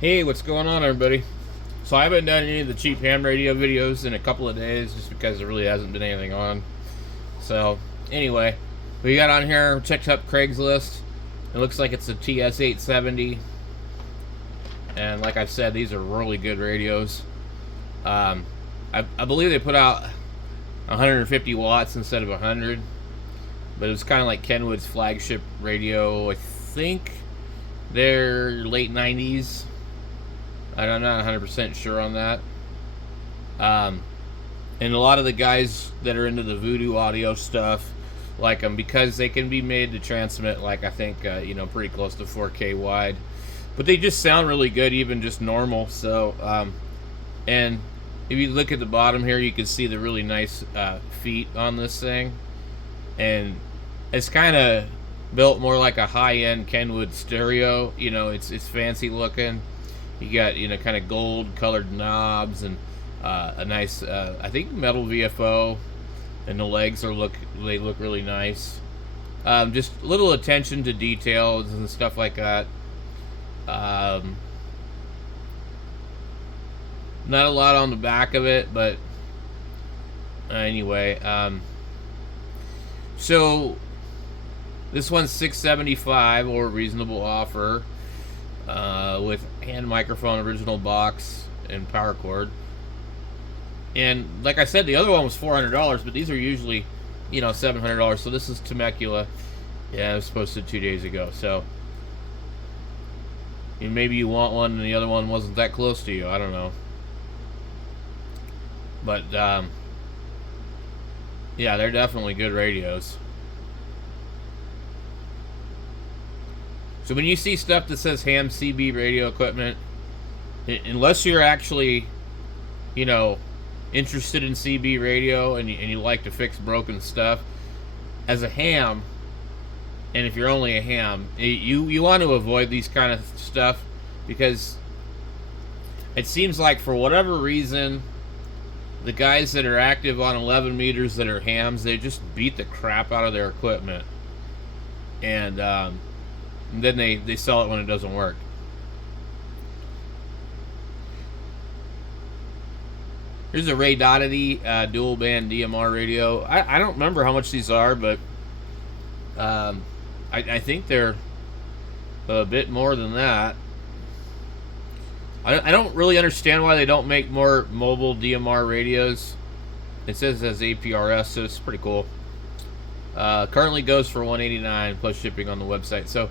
Hey, what's going on, everybody? So I haven't done any of the cheap ham radio videos in a couple of days just because there really hasn't been anything on. So, anyway, we got on here, checked up Craigslist. It looks like it's a TS870. And like I've said, these are really good radios. I believe they put out 150 watts instead of 100. But it was kind of like Kenwood's flagship radio. I think they're late 90s. I'm not 100% sure on that. Um, and a lot of the guys that are into the voodoo audio stuff like them because they can be made to transmit, like, I think, pretty close to 4K wide. But they just sound really good, even just normal. So, and if you look at the bottom here, you can see the really nice feet on this thing. And it's kind of built more like a high-end Kenwood stereo. It's fancy looking. You got, kind of gold colored knobs and a nice, I think, metal VFO, and the legs look really nice. Just a little attention to details and stuff like that. Not a lot on the back of it, but anyway. So this one's $675 or reasonable offer. With hand microphone, original box, and power cord. And like I said, the other one was $400, but these are usually, $700. So this is Temecula. Yeah, it was posted 2 days ago. So maybe you want one and the other one wasn't that close to you. I don't know. But yeah, they're definitely good radios. So when you see stuff that says ham CB radio equipment, unless you're actually, interested in CB radio and you like to fix broken stuff, as a ham, and if you're only a ham, you want to avoid these kind of stuff because it seems like for whatever reason, the guys that are active on 11 meters that are hams, they just beat the crap out of their equipment. And then they sell it when it doesn't work. Here's a Ray Dottity dual band DMR radio. I don't remember how much these are, but I think they're a bit more than that. I don't really understand why they don't make more mobile DMR radios. It says it has APRS, so it's pretty cool. Currently goes for $189 plus shipping on the website. So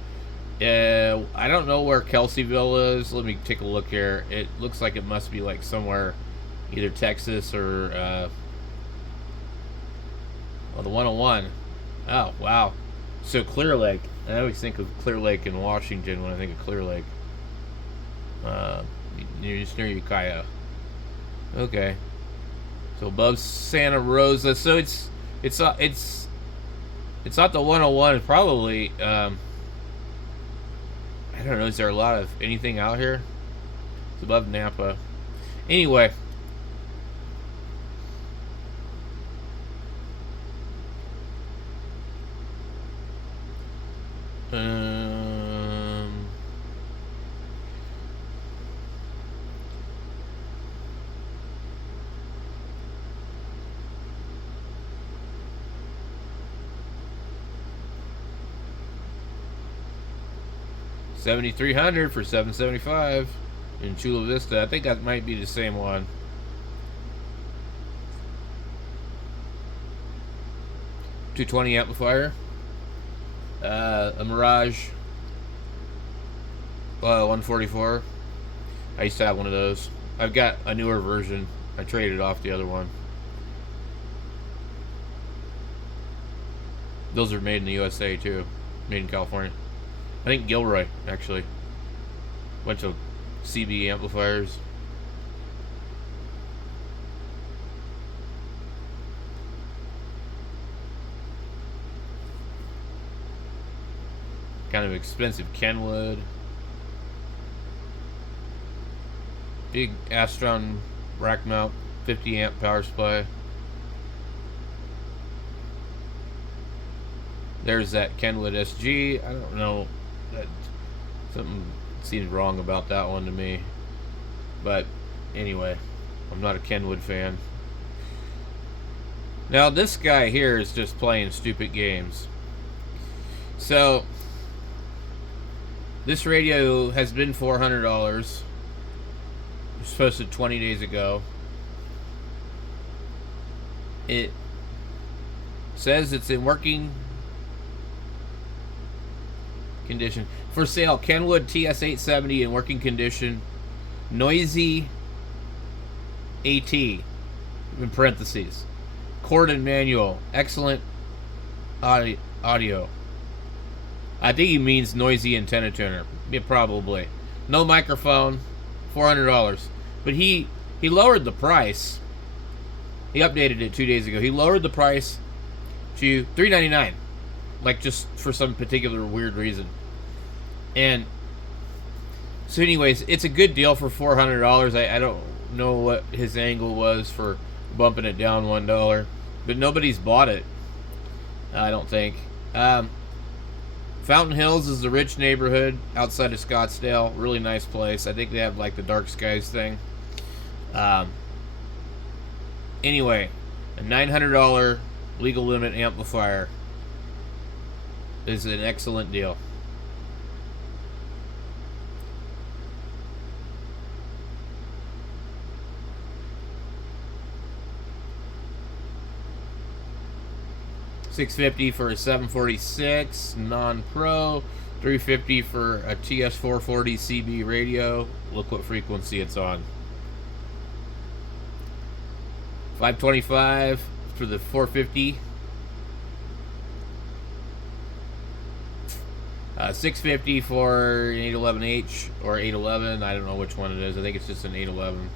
I don't know where Kelseyville is. Let me take a look here. It looks like it must be like somewhere, either Texas or the 101. Oh, wow. So Clear Lake. I always think of Clear Lake in Washington when I think of Clear Lake. Near Ukiah. Okay. So above Santa Rosa. So it's not the 101. It's probably I don't know. Is there a lot of anything out here? It's above Napa. Anyway. $7,300 for $775 in Chula Vista. I think that might be the same one. $220 amplifier. A Mirage 144. I used to have one of those. I've got a newer version. I traded off the other one. Those are made in the USA too. Made in California. I think Gilroy, actually. Bunch of CB amplifiers. Kind of expensive Kenwood. Big Astron rack mount, 50 amp power supply. There's that Kenwood SG. I don't know, that something seems wrong about that one to me. But anyway, I'm not a Kenwood fan. Now this guy here is just playing stupid games. So this radio has been $400. It was posted 20 days ago. It says it's in working condition. For sale, Kenwood TS870 in working condition. Noisy AT, in parentheses. Cord and manual. Excellent audio. I think he means noisy antenna tuner. Yeah, probably. No microphone. $400. But he lowered the price. He updated it 2 days ago. He lowered the price to $399. Like, just for some particular weird reason. And so anyways, it's a good deal for $400. I don't know what his angle was for bumping it down $1. But nobody's bought it, I don't think. Fountain Hills is a rich neighborhood outside of Scottsdale. Really nice place. I think they have like the Dark Skies thing. Anyway, a $900 legal limit amplifier is an excellent deal. $650 for a 746 non-pro, $350 for a TS440 CB radio. Look what frequency it's on. $525 for the 450. $650 for an 811H or 811. I don't know which one it is. I think it's just an 811.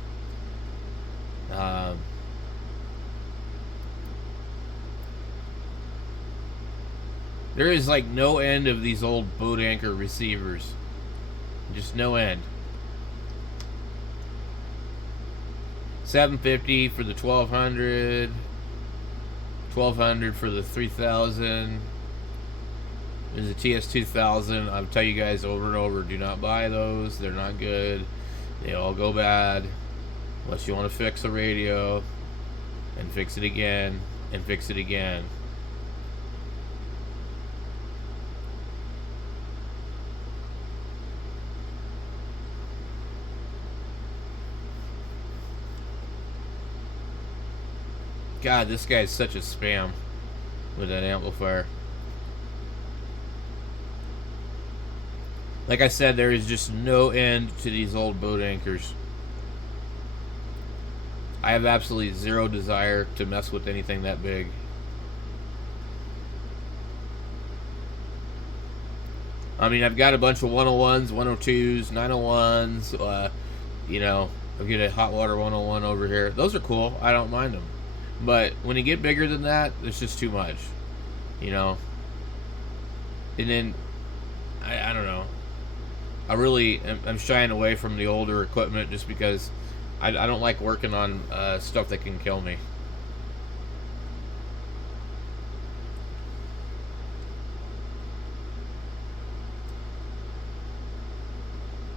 There is like no end of these old boat anchor receivers. Just no end. $750 for the 1200. $1,200 for the 3000. There's a TS2000. I'll tell you guys over and over, do not buy those. They're not good. They all go bad. Unless you want to fix a radio and fix it again and fix it again. God, this guy's such a spam with that amplifier. Like I said, there is just no end to these old boat anchors. I have absolutely zero desire to mess with anything that big. I mean, I've got a bunch of 101s, 102s, 901s. You know, I've got a hot water 101 over here. Those are cool. I don't mind them. But when you get bigger than that, it's just too much, you know. And then, I don't know. I'm shying away from the older equipment just because I don't like working on stuff that can kill me.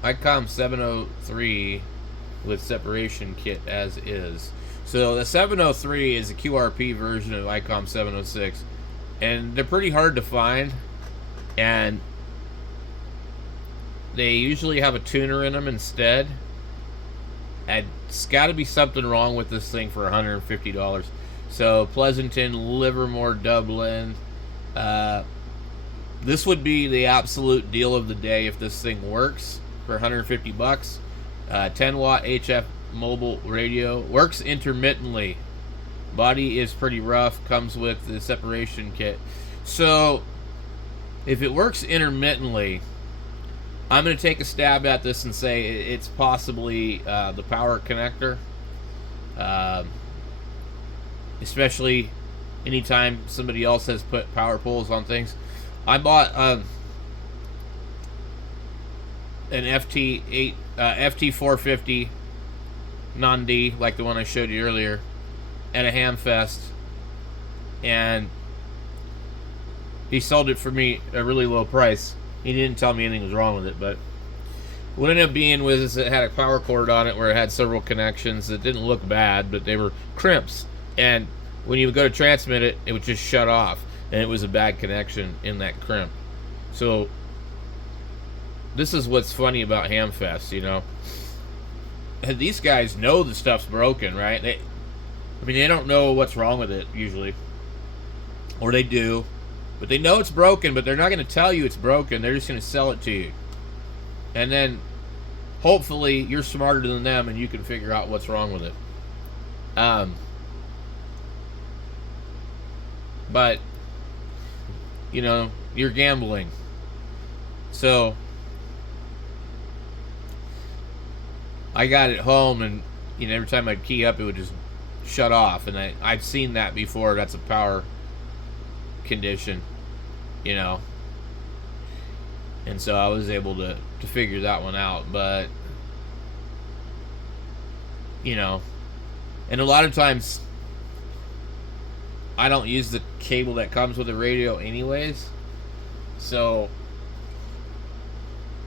ICOM 703 with separation kit as is. So the 703 is a QRP version of ICOM 706, and they're pretty hard to find, and they usually have a tuner in them instead. And it's got to be something wrong with this thing for $150. So Pleasanton, Livermore, Dublin. This would be the absolute deal of the day if this thing works for $150. 10 watt HF mobile radio, works intermittently, body is pretty rough, comes with the separation kit. So if it works intermittently, I'm going to take a stab at this and say it's possibly the power connector, especially anytime somebody else has put power poles on things. I bought an FT450 non-D, like the one I showed you earlier, at a Hamfest, and he sold it for me at a really low price. He didn't tell me anything was wrong with it, but What ended up being was it had a power cord on it where it had several connections that didn't look bad, but they were crimps. And when you would go to transmit it, it would just shut off, and it was a bad connection in that crimp. So this is what's funny about Hamfest, you know. And these guys know the stuff's broken, right? They don't know what's wrong with it usually, or they do, but they know it's broken. But they're not going to tell you it's broken. They're just going to sell it to you, and then hopefully you're smarter than them and you can figure out what's wrong with it. But you know, you're gambling. So I got it home, and you know, every time I'd key up, it would just shut off, and I've seen that before. That's a power condition, you know. And so I was able to figure that one out. But you know, and a lot of times I don't use the cable that comes with the radio anyways. So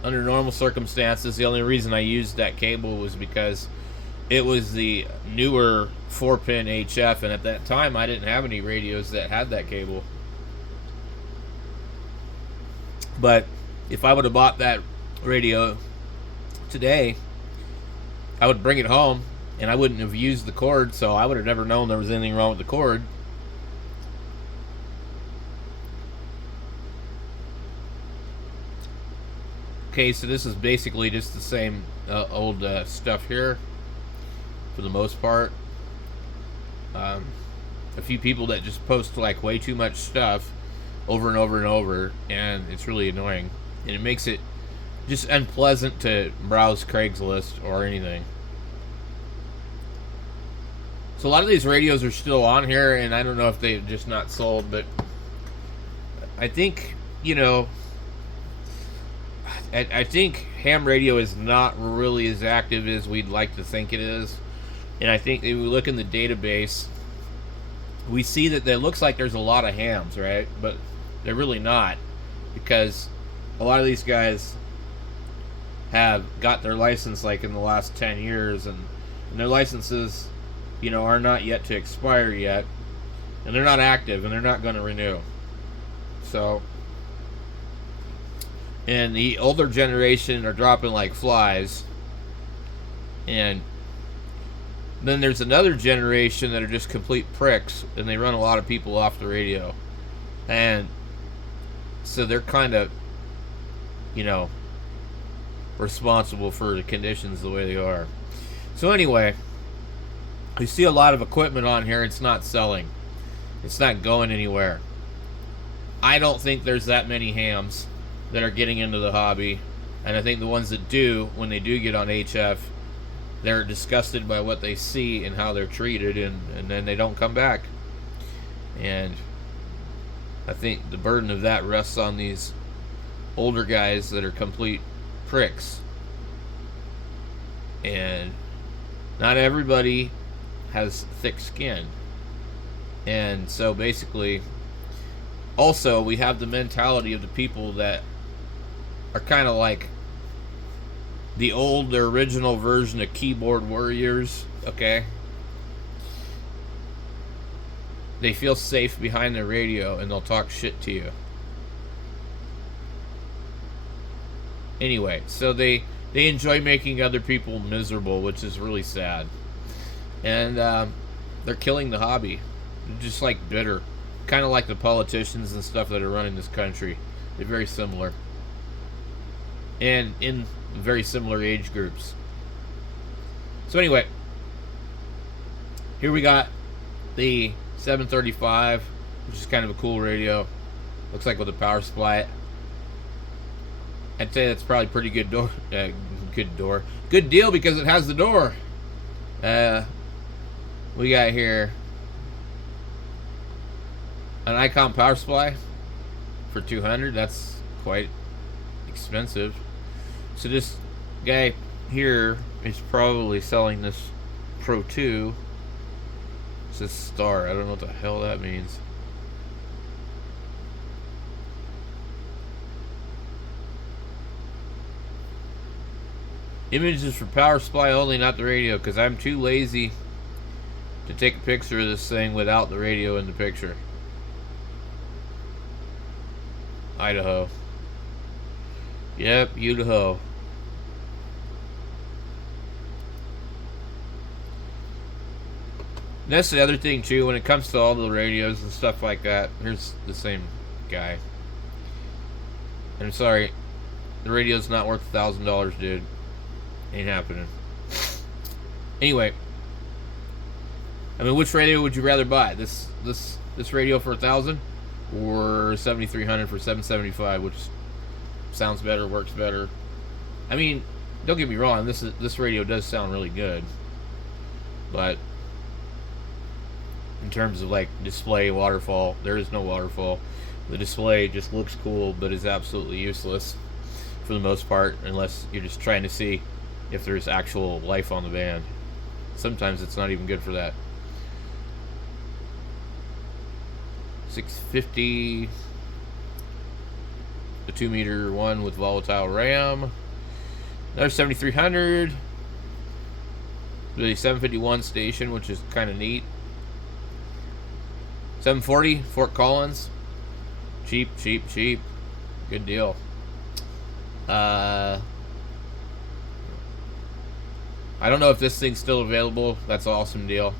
under normal circumstances, the only reason I used that cable was because it was the newer 4-pin HF, and at that time I didn't have any radios that had that cable. But if I would have bought that radio today, I would bring it home and I wouldn't have used the cord, so I would have never known there was anything wrong with the cord. Okay, so this is basically just the same old stuff here for the most part. A few people that just post like way too much stuff over and over and over, and it's really annoying, and it makes it just unpleasant to browse Craigslist or anything. So a lot of these radios are still on here, and I don't know if they've just not sold, but I think, you know, I think ham radio is not really as active as we'd like to think it is. And I think if we look in the database, we see that it looks like there's a lot of hams, right? But they're really not, because a lot of these guys have got their license like in the last 10 years, and their licenses, you know, are not yet to expire yet, and they're not active, and they're not going to renew. So, and the older generation are dropping like flies, and then there's another generation that are just complete pricks, and they run a lot of people off the radio. And so they're kind of, you know, responsible for the conditions the way they are. So anyway, we see a lot of equipment on here. It's not selling. It's not going anywhere. I don't think there's that many hams that are getting into the hobby. And I think the ones that do, when they do get on HF, they're disgusted by what they see and how they're treated, and then they don't come back. And I think the burden of that rests on these older guys that are complete pricks. And not everybody has thick skin. And so basically, also we have the mentality of the people that are kind of like the original version of keyboard warriors, okay? They feel safe behind the radio, and they'll talk shit to you. Anyway, so they enjoy making other people miserable, which is really sad. And they're killing the hobby. They're just like bitter. Kind of like the politicians and stuff that are running this country. They're very similar. And in very similar age groups. So anyway, here we got the 735, which is kind of a cool radio. Looks like with a power supply. I'd say that's probably pretty good door. Good deal, because it has the door. We got here an Icon power supply for $200. That's quite expensive. So this guy here is probably selling this Pro 2. It says Star. I don't know what the hell that means. Images for power supply only, not the radio, because I'm too lazy to take a picture of this thing without the radio in the picture. Idaho. Yep, Idaho. And that's the other thing too, when it comes to all the radios and stuff like that. Here's the same guy. And I'm sorry, the radio's not worth $1,000, dude. Ain't happening. Anyway, I mean, which radio would you rather buy? This radio for $1,000 or 7,300 for $775, which sounds better, works better. I mean, don't get me wrong, this radio does sound really good, but in terms of like display, waterfall, there is no waterfall. The display just looks cool, but is absolutely useless for the most part, unless you're just trying to see if there's actual life on the band. Sometimes it's not even good for that. 650, the 2-meter one with volatile RAM. Another 7,300. The 751 station, which is kind of neat. 740 Fort Collins. Cheap, cheap, cheap. Good deal. I don't know if this thing's still available. That's an awesome deal.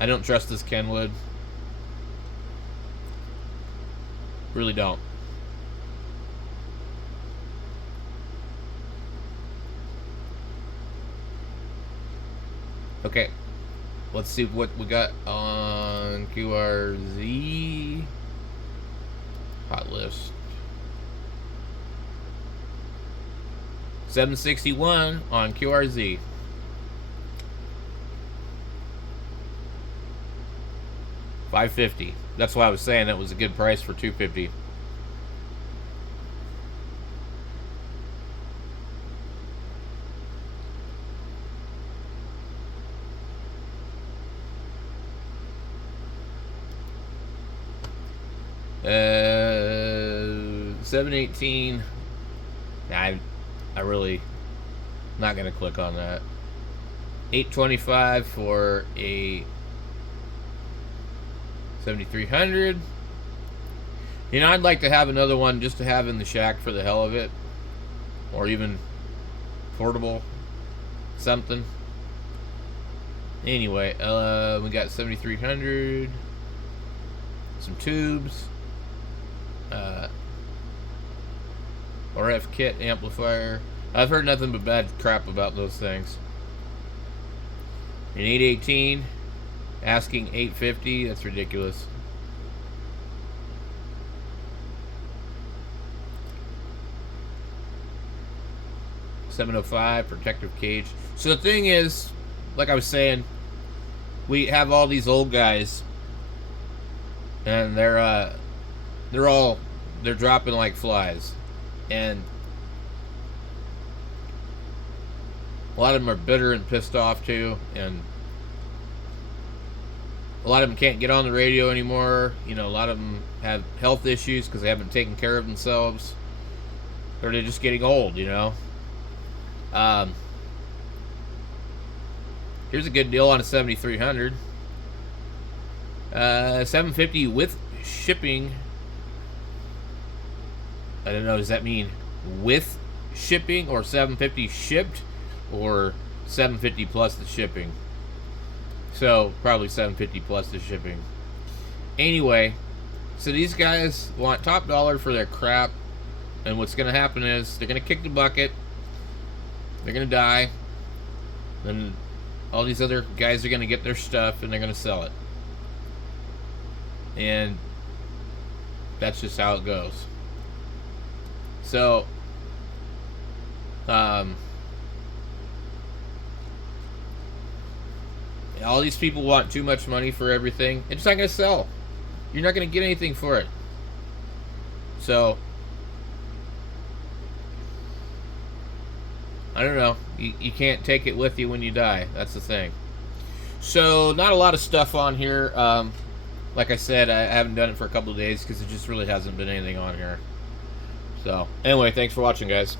I don't trust this Kenwood. Really don't. Okay. Let's see what we got on QRZ. Hot list. 761 on QRZ. $550. That's why I was saying that was a good price for $250. $718. I really not gonna click on that. $825 for a 7,300. You know, I'd like to have another one just to have in the shack for the hell of it, or even portable something. Anyway, we got 7,300. Some tubes. RF kit amplifier. I've heard nothing but bad crap about those things. An 818, asking $850. That's ridiculous. $705 protective cage. So the thing is, like I was saying, we have all these old guys, and they're dropping like flies. And a lot of them are bitter and pissed off too, and a lot of them can't get on the radio anymore. You know, a lot of them have health issues because they haven't taken care of themselves, or they're just getting old, you know. Here's a good deal on a 7,300. $750 with shipping. I don't know, does that mean with shipping, or $750 shipped, or $750 plus the shipping? So probably $750 plus the shipping. Anyway, so these guys want top dollar for their crap, and what's going to happen is they're going to kick the bucket, they're going to die, then all these other guys are going to get their stuff and they're going to sell it. And that's just how it goes. So, all these people want too much money for everything. It's not going to sell. You're not going to get anything for it. So, I don't know. You can't take it with you when you die. That's the thing. So, not a lot of stuff on here. Like I said, I haven't done it for a couple of days because it just really hasn't been anything on here. So, anyway, thanks for watching, guys.